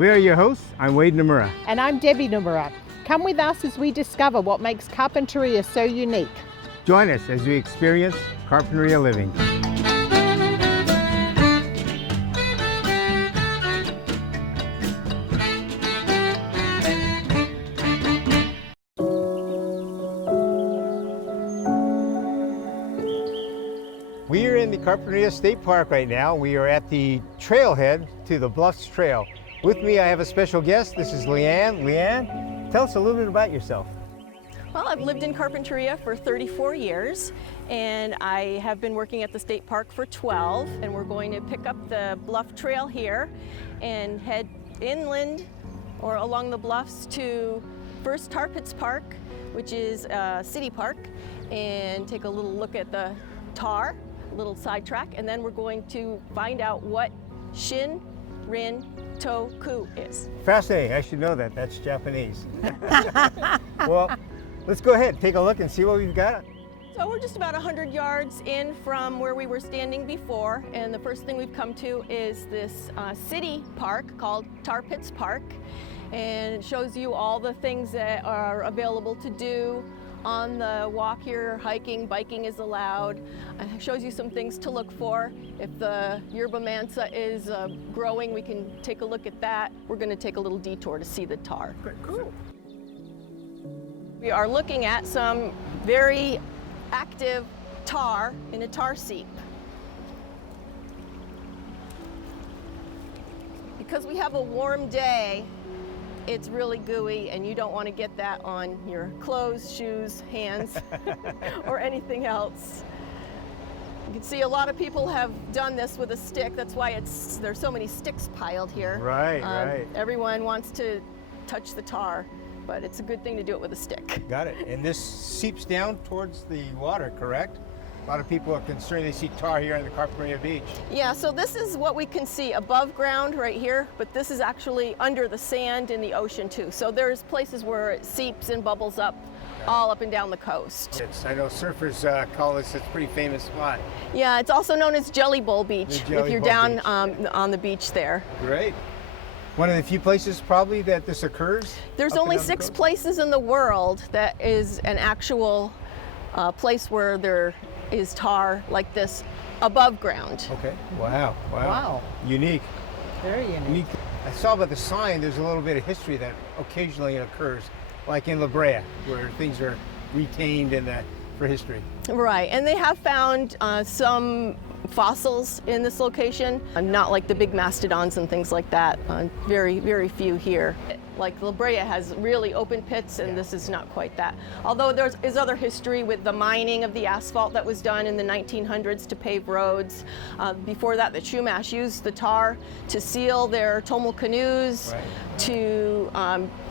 We are your hosts. I'm Wade Nomura. And I'm Debbie Nomura. Come with us as we discover what makes Carpinteria so unique. Join us as we experience Carpinteria Living. We are in the Carpinteria State Park right now. We are at the trailhead to the Bluffs Trail. With me, I have a special guest. This is Leanne. Leanne, tell us a little bit about yourself. Well, I've lived in Carpinteria for 34 years, and I have been working at the state park for 12, and we're going to pick up the Bluff Trail here and head inland or along the bluffs to first Tar Pits Park, which is a city park, and take a little look at the tar, a little sidetrack, and then we're going to find out what Shin Rin To Ku is. Fascinating. I should know that. That's Japanese. Well, let's go ahead, take a look and see what we've got. So we're just about 100 yards in from where we were standing before, and the first thing we've come to is this city park called Tar Pits Park, and it shows you all the things that are available to do on the walk here. Hiking, biking is allowed. It shows you some things to look for. If the yerba mansa is growing, we can take a look at that. We're going to take a little detour to see the tar. Cool. We are looking at some very active tar in a tar seep. Because we have a warm day, it's really gooey, and you don't want to get that on your clothes, shoes, hands, or anything else. You can see a lot of people have done this with a stick. That's why there's so many sticks piled here. Right, right. Everyone wants to touch the tar, but it's a good thing to do it with a stick. Got it. And this seeps down towards the water, correct? A lot of people are concerned they see tar here on the Carpinteria Beach. Yeah, so this is what we can see above ground right here, but this is actually under the sand in the ocean too. So there's places where it seeps and bubbles up all up and down the coast. I know surfers call this a pretty famous spot. Yeah, it's also known as Jelly Bowl Beach if you're down on the beach there. Great. One of the few places probably that this occurs? There's only 6 places in the world that is an actual place where there is tar like this above ground. Okay. Wow. Wow. Unique. Very unique. I saw by the sign there's a little bit of history that occasionally occurs, like in La Brea, where things are retained for history. Right, and they have found some fossils in this location, not like the big mastodons and things like that. Very, very few here. Like La Brea has really open pits, and this is not quite that. Although there is other history with the mining of the asphalt that was done in the 1900s to pave roads. Before that, the Chumash used the tar to seal their Tomel canoes, right, to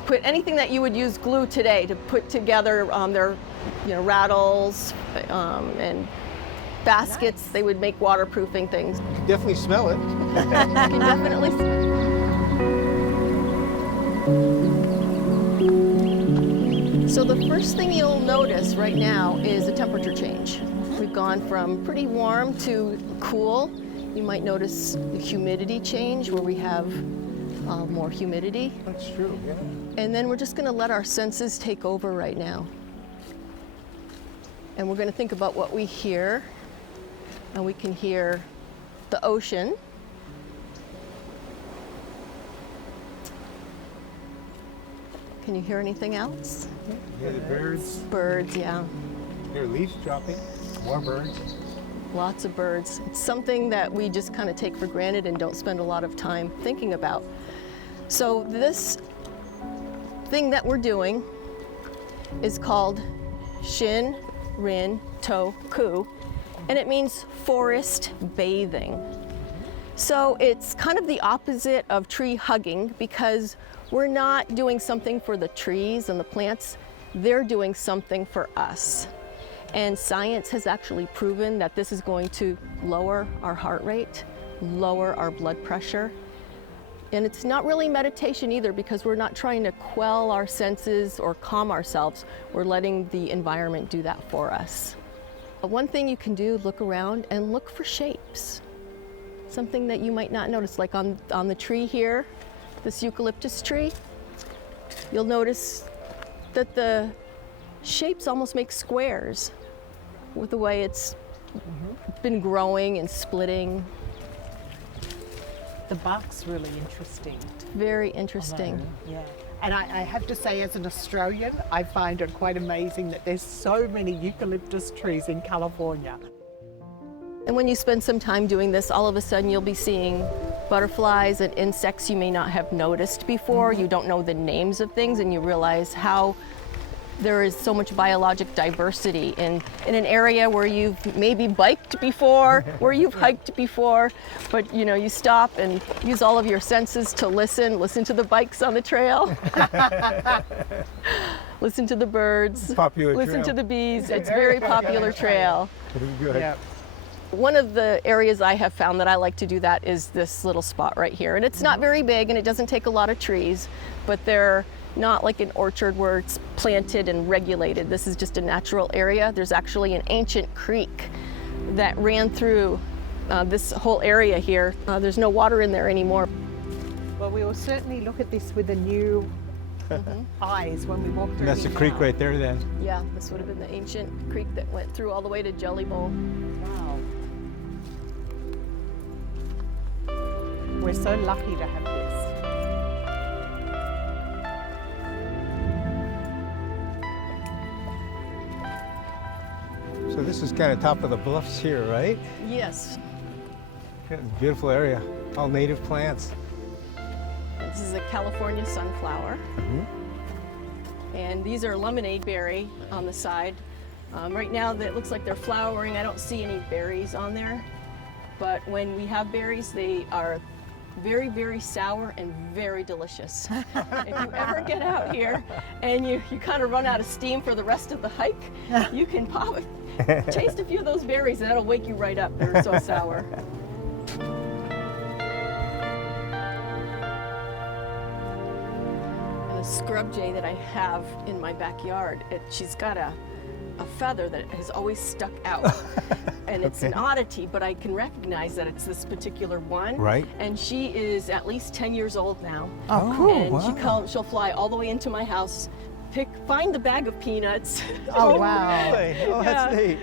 put anything that you would use glue today to put together their rattles and baskets. Nice. They would make waterproofing things. You can definitely smell it. You can definitely smell it. So the first thing you'll notice right now is a temperature change. We've gone from pretty warm to cool. You might notice the humidity change where we have more humidity. That's true, yeah. And then we're just going to let our senses take over right now. And we're going to think about what we hear. And we can hear the ocean. Can you hear anything else? Yeah, the birds. Birds, yeah. There are leaves dropping, more birds. Lots of birds. It's something that we just kind of take for granted and don't spend a lot of time thinking about. So this thing that we're doing is called Shin Rin To Ku, and it means forest bathing. So it's kind of the opposite of tree hugging, because we're not doing something for the trees and the plants, they're doing something for us. And science has actually proven that this is going to lower our heart rate, lower our blood pressure. And it's not really meditation either, because we're not trying to quell our senses or calm ourselves. We're letting the environment do that for us. One thing you can do, look around and look for shapes. Something that you might not notice, like on the tree here, this eucalyptus tree, you'll notice that the shapes almost make squares with the way it's been growing and splitting. The bark's really interesting. Very interesting. Yeah. And I have to say, as an Australian, I find it quite amazing that there's so many eucalyptus trees in California. And when you spend some time doing this, all of a sudden you'll be seeing butterflies and insects you may not have noticed before. You don't know the names of things, and you realize how there is so much biologic diversity in an area where you've maybe biked before, where you've hiked before, but you stop and use all of your senses to listen to the bikes on the trail, listen to the birds, Popular listen trail. to the bees. It's a very popular trail. Pretty good. Yeah. One of the areas I have found that I like to do that is this little spot right here. And it's not very big and it doesn't take a lot of trees, but they're not like an orchard where it's planted and regulated. This is just a natural area. There's actually an ancient creek that ran through this whole area here. There's no water in there anymore. Well, we will certainly look at this with the new eyes when we walk through. That's the here creek now. right there then. Yeah, this would have been the ancient creek that went through all the way to Jelly Bowl. Wow. We're so lucky to have this. So this is kind of top of the bluffs here, right? Yes, Yeah, beautiful area. All native plants. this is a California sunflower. And these are lemonade berry on the side. Right now, it looks like they're flowering. I don't see any berries on there. But when we have berries, they are very, very sour and very delicious. If you ever get out here and you kind of run out of steam for the rest of the hike, you can taste a few of those berries and that'll wake you right up. They're so sour. The scrub jay that I have in my backyard, she's got a feather that has always stuck out. And it's an oddity, but I can recognize that it's this particular one. Right. And she is at least 10 years old now. Oh, cool. And Wow. she'll fly all the way into my house, find the bag of peanuts. Oh, wow. Really? Oh, that's Yeah. neat.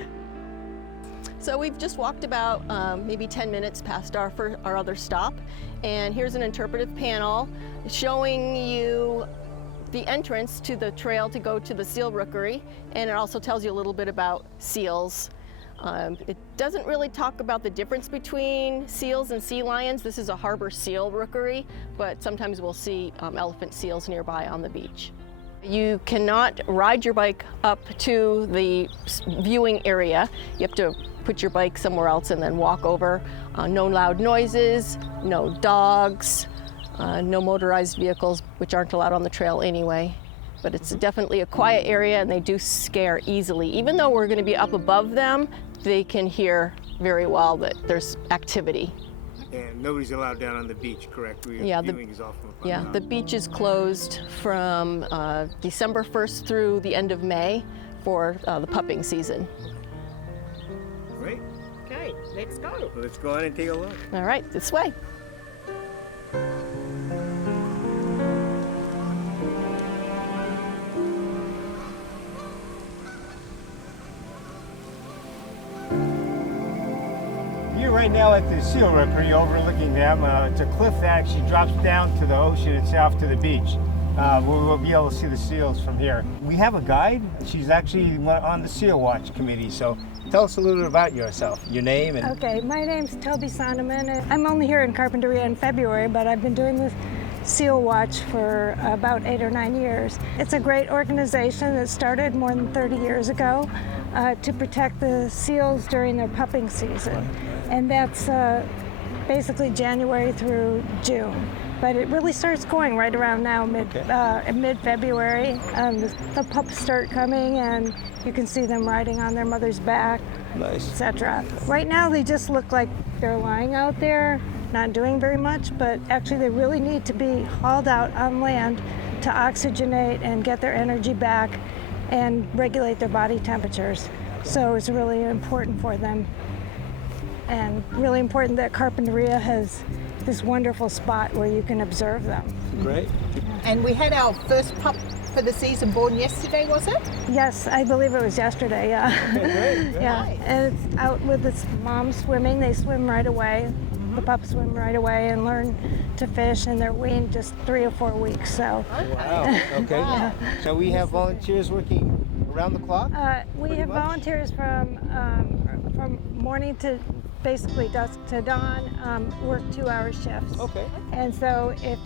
So we've just walked about maybe 10 minutes past our other stop. And here's an interpretive panel showing you the entrance to the trail to go to the Seal Rookery, and it also tells you a little bit about seals. It doesn't really talk about the difference between seals and sea lions. This is a harbor seal rookery, but sometimes we'll see elephant seals nearby on the beach. You cannot ride your bike up to the viewing area. You have to put your bike somewhere else and then walk over. No loud noises, no dogs, no motorized vehicles, which aren't allowed on the trail anyway. But it's definitely a quiet area and they do scare easily. Even though we're going to be up above them, they can hear very well that there's activity. And nobody's allowed down on the beach, correct? Yeah, Viewing is off from Yeah, the beach is closed from December 1st through the end of May for the pupping season. Great. Okay, let's go. Well, let's go on and take a look. All right, this way. You're right now at the Seal Rookery overlooking them. It's a cliff that actually drops down to the ocean itself, to the beach. We'll be able to see the seals from here. We have a guide. She's actually on the Seal Watch Committee, so tell us a little bit about yourself, your name. And Okay, my name's Toby Sonneman. And I'm only here in Carpinteria in February, but I've been doing this Seal Watch for about 8 or 9 years. It's a great organization that started more than 30 years ago to protect the seals during their pupping season. And that's basically January through June. But it really starts going right around now, mid-February. The pups start coming and you can see them riding on their mother's back, nice. etc. Right now they just look like they're lying out there, not doing very much, but actually they really need to be hauled out on land to oxygenate and get their energy back and regulate their body temperatures. So it's really important for them, and really important that Carpinteria has this wonderful spot where you can observe them. Great. And we had our first pup for the season born yesterday, was it? Yes, I believe it was yesterday, yeah. Great. Yeah, and it's out with its mom swimming. They swim right away. The pups swim right away and learn to fish, and they're weaned just 3 or 4 weeks. So Wow. Okay. Wow. So we have volunteers working around the clock? we Pretty have much. volunteers from morning to basically dusk to dawn, work 2-hour shifts. Okay. And so if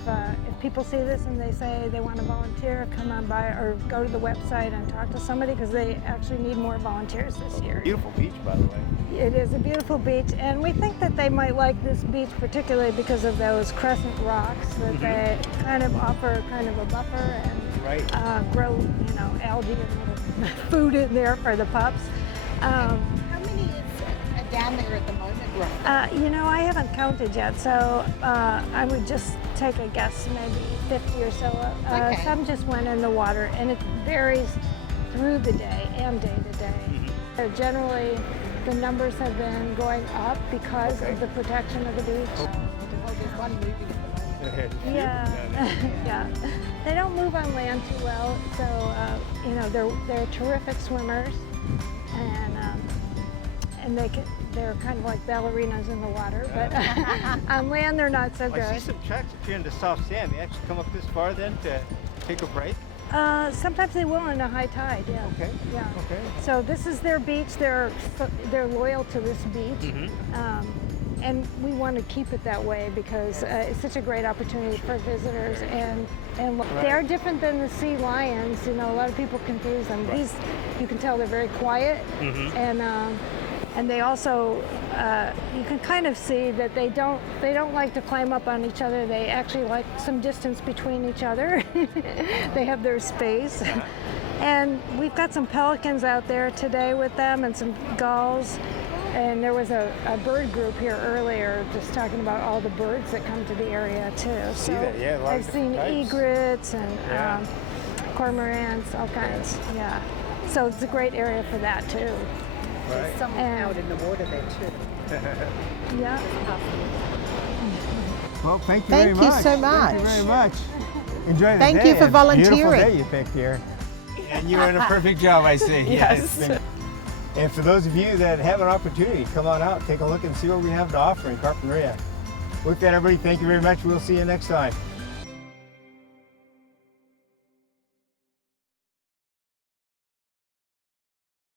people see this and they say they want to volunteer, come on by or go to the website and talk to somebody, because they actually need more volunteers this year. Beautiful beach, by the way. It is a beautiful beach, and we think that they might like this beach particularly because of those crescent rocks that they kind of offer kind of a buffer and Right. grow, algae and little food in there for the pups. How many is down there at the moment, roughly? I haven't counted yet, so I would just take a guess, maybe 50 or so. Okay. Some just went in the water, and it varies through the day and day to day. Generally, the numbers have been going up because of the protection of the beach. Oh, there's one moving at the moment. Yeah, yeah. They don't move on land too well, so they're terrific swimmers, and they're kind of like ballerinas in the water, but on land they're not so I see good. some tracks up here in the soft sand. They actually come up this far then to take a break? Sometimes they will in a high tide. Yeah. Okay. Yeah. Okay. So this is their beach. They're loyal to this beach, and we want to keep it that way because it's such a great opportunity for visitors. And they are different than the sea lions. A lot of people confuse them. These, you can tell, they're very quiet, and they also you can kind of see that they don't like to climb up on each other. They actually like some distance between each other. They have their space. And we've got some pelicans out there today with them and some gulls. And there was a bird group here earlier just talking about all the birds that come to the area too. See that, yeah, a lot of I've seen different types. egrets and cormorants, all kinds. Yeah. So it's a great area for that too. There's some And- out in the water there too. Yeah. Well, thank you Thank very you much. so Thank much. you very much. Enjoy the Thank day. you for It's a Beautiful volunteering. day you picked here. And you're in a perfect job, I see. Yes. And for those of you that have an opportunity, come on out, take a look and see what we have to offer in Carpinteria. With that, everybody, thank you very much. We'll see you next time.